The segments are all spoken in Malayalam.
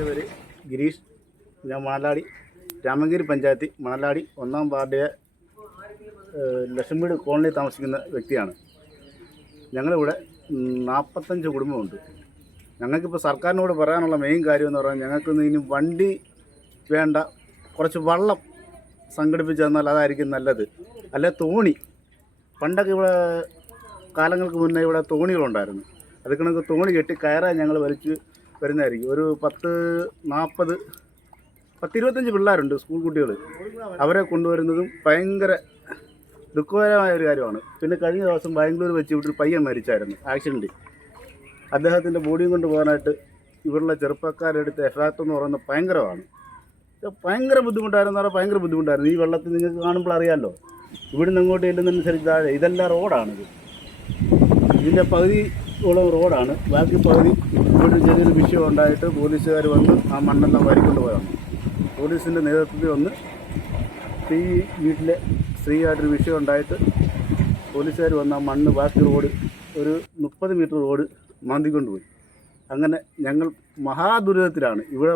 ഞാൻ മണലാടി രാമഗിരി പഞ്ചായത്തി മണലാടി ഒന്നാം വാർഡിലെ ലക്ഷ്മീട് കോളനി താമസിക്കുന്ന വ്യക്തിയാണ്. ഞങ്ങളിവിടെ നാൽപ്പത്തഞ്ച് കുടുംബമുണ്ട്. ഞങ്ങൾക്കിപ്പോൾ സർക്കാരിനോട് പറയാനുള്ള മെയിൻ കാര്യം എന്ന് പറഞ്ഞാൽ ഞങ്ങൾക്ക് ഇനി വണ്ടി വേണ്ട. കുറച്ച് വള്ളം സംഘടിപ്പിച്ച് തന്നാൽ അതായിരിക്കും നല്ലത്. അല്ലെ തോണി. പണ്ടൊക്കെ ഇവിടെ കാലങ്ങൾക്ക് മുന്നേ ഇവിടെ തോണികളുണ്ടായിരുന്നു. അത് കണക്ക് തോണി കെട്ടി കയറാൻ ഞങ്ങൾ വലിച്ച് വരുന്നതായിരിക്കും. ഒരു പത്ത് നാൽപ്പത് പത്തിരുപത്തഞ്ച് പിള്ളേരുണ്ട് സ്കൂൾ കുട്ടികൾ അവരെ കൊണ്ടുവരുന്നതും ഭയങ്കര ദുഃഖകരമായ ഒരു കാര്യമാണ്. പിന്നെ കഴിഞ്ഞ ദിവസം ബാംഗ്ലൂർ വെച്ച് വിട്ടൊരു പയ്യൻ മരിച്ചായിരുന്നു ആക്സിഡന്റ് അദ്ദേഹത്തിന്റെ ബോഡിയും കൊണ്ട് പോകാനായിട്ട് ഇവിടെയുള്ള ചെറുപ്പക്കാരെടുത്ത എഫാക്ട് എന്ന് പറയുന്നത് ഭയങ്കരമാണ്. ഭയങ്കര ബുദ്ധിമുട്ടായിരുന്നു പറഞ്ഞാൽ ഭയങ്കര ബുദ്ധിമുട്ടായിരുന്നു. ഈ വെള്ളത്തിൽ നിങ്ങൾക്ക് കാണുമ്പോൾ അറിയാമല്ലോ ഇവിടുന്ന് അങ്ങോട്ട് ചെല്ലുന്നതനുസരിച്ച് താഴെ ഇതെല്ലാം റോഡാണിത് ഇതിന്റെ പകുതിയോളം റോഡാണ്. ബാക്കി പകുതി ഒരു ചെറിയൊരു വിഷയം ഉണ്ടായിട്ട് പോലീസുകാർ വന്ന് ആ മണ്ണെല്ലാം വരിക്കൊണ്ട് പോയതാണ് പോലീസിന്റെ നേതൃത്വത്തിൽ വന്ന് ഈ വീട്ടിലെ സ്ത്രീയായിട്ടൊരു വിഷയം ഉണ്ടായിട്ട് പോലീസുകാർ വന്ന് ആ മണ്ണ് ബാക്കി റോഡ് ഒരു മുപ്പത് മീറ്റർ റോഡ് മാന്തിക്കൊണ്ട് പോയി അങ്ങനെ ഞങ്ങൾ മഹാദുരിതത്തിലാണ്. ഇവിടെ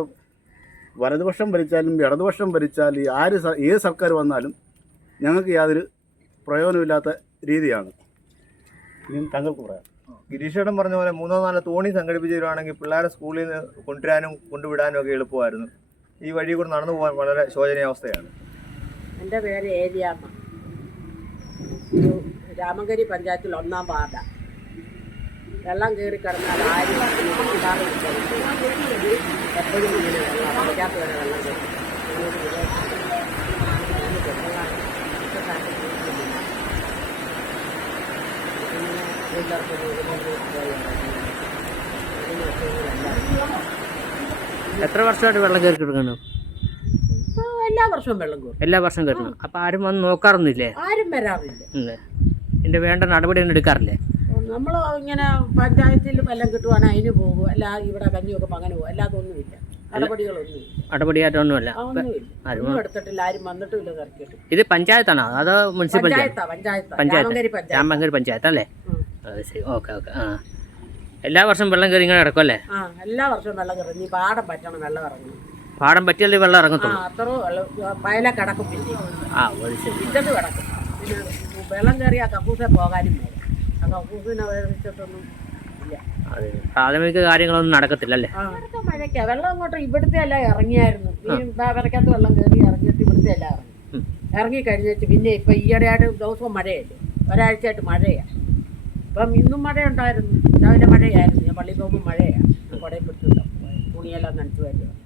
വലതുപക്ഷം ഭരിച്ചാലും ഇടതുപക്ഷം ഭരിച്ചാലും ആര് ഏത് സർക്കാർ വന്നാലും ഞങ്ങൾക്ക് യാതൊരു പ്രയോജനമില്ലാത്ത രീതിയാണ്. ഇനി താങ്കൾക്ക് പറയാം. ഗിരീഷേട്ടൻ പറഞ്ഞ പോലെ മൂന്നോ നാലോ തോണി സംഘടിപ്പിച്ച് തരുവാണെങ്കിൽ പിള്ളേരെ സ്കൂളിൽ നിന്ന് കൊണ്ടുവരാനും കൊണ്ടുവിടാനും ഒക്കെ എളുപ്പമായിരുന്നു. ഈ വഴി കൂടെ നടന്നു പോകാൻ വളരെ ശോചനീയാവസ്ഥയാണ് എന്റെ പേര് ഏരിയാമ്മ രാമങ്കരി പഞ്ചായത്തിൽ ഒന്നാം വാർഡ. വെള്ളം കയറി കിടന്നാൽ ആരും എപ്പോഴും വെള്ളം കയറി എത്ര വർഷമായിട്ട് വെള്ളം കയറി കിടക്കണം എല്ലാ വർഷവും വെള്ളം കയറും. എല്ലാ വർഷവും കയറണം അപ്പൊ ആരും വന്ന് നോക്കാറൊന്നുമില്ലേ? ആരും വരാറില്ല. ഇതിന്റെ വേണ്ട നടപടി ഒന്നും എടുക്കാറില്ലേ? നമ്മൾ ഇങ്ങനെ പഞ്ചായത്തിൽ വെള്ളം കിട്ടുവാണ് അതിന് പോകും. അല്ല ഇവിടെ കഞ്ഞിയൊക്കെ അങ്ങനെ പോകും. അല്ലാതെ ഒന്നുമില്ല. നടപടിയായിട്ടൊന്നുമല്ല ഇത് പഞ്ചായത്താണോ? അതോ മുനിസിപ്പൽ പഞ്ചായത്താ. രാമങ്കരി പഞ്ചായത്ത് അല്ലേ. അത് ശരി. Okay okay. ആ. എല്ലാ വർഷവും വെള്ളം കയറി ഇങ്ങനെ കിടക്കും അല്ലേ ആ എല്ലാ വർഷവും വെള്ളം കയറും. നീ പാടം പറ്റണം വെള്ളം ഇറങ്ങണം. പാടം പറ്റിയാലേ വെള്ളം ആ ഇറങ്ങത്തുള്ളൂ അത്ര വയല കിടക്കും പിന്നെ. ആ ഒരു ശരി. പിറ്റത് കിടക്കും. പിന്നെ വെള്ളം കയറിയാൽ കക്കൂസെ പോകാനും വേണം ആ കക്കൂസിനെ അപേക്ഷിച്ചിട്ടൊന്നും ഇല്ല. അതെ. പ്രാഥമിക കാര്യങ്ങളൊന്നും നടക്കത്തില്ല അല്ലേ ആ മഴയ്ക്കാ. വെള്ളം അങ്ങോട്ട് ഇവിടുത്തെ എല്ലാം ഇറങ്ങിയായിരുന്നു. ഈ വരക്കകത്ത് വെള്ളം കയറി ഇറങ്ങിയിട്ട് ഇവിടുത്തെ എല്ലാം ഇറങ്ങി. ഇറങ്ങി കഴിഞ്ഞിട്ട് പിന്നെ ഇപ്പം ഈയിടെയായിട്ട് ദിവസവും മഴയല്ലേ? ഒരാഴ്ചയായിട്ട് മഴയാണ് ഇപ്പം ഇന്നും മഴയുണ്ടായിരുന്നു. രാവിലെ മഴയായിരുന്നു. ഞാൻ പള്ളിയിൽ പോകുമ്പോൾ മഴയാണ് കുടയിൽ പിടിച്ചിട്ടുണ്ടാവും തുണിയെല്ലാം നനച്ചു വരുന്നത്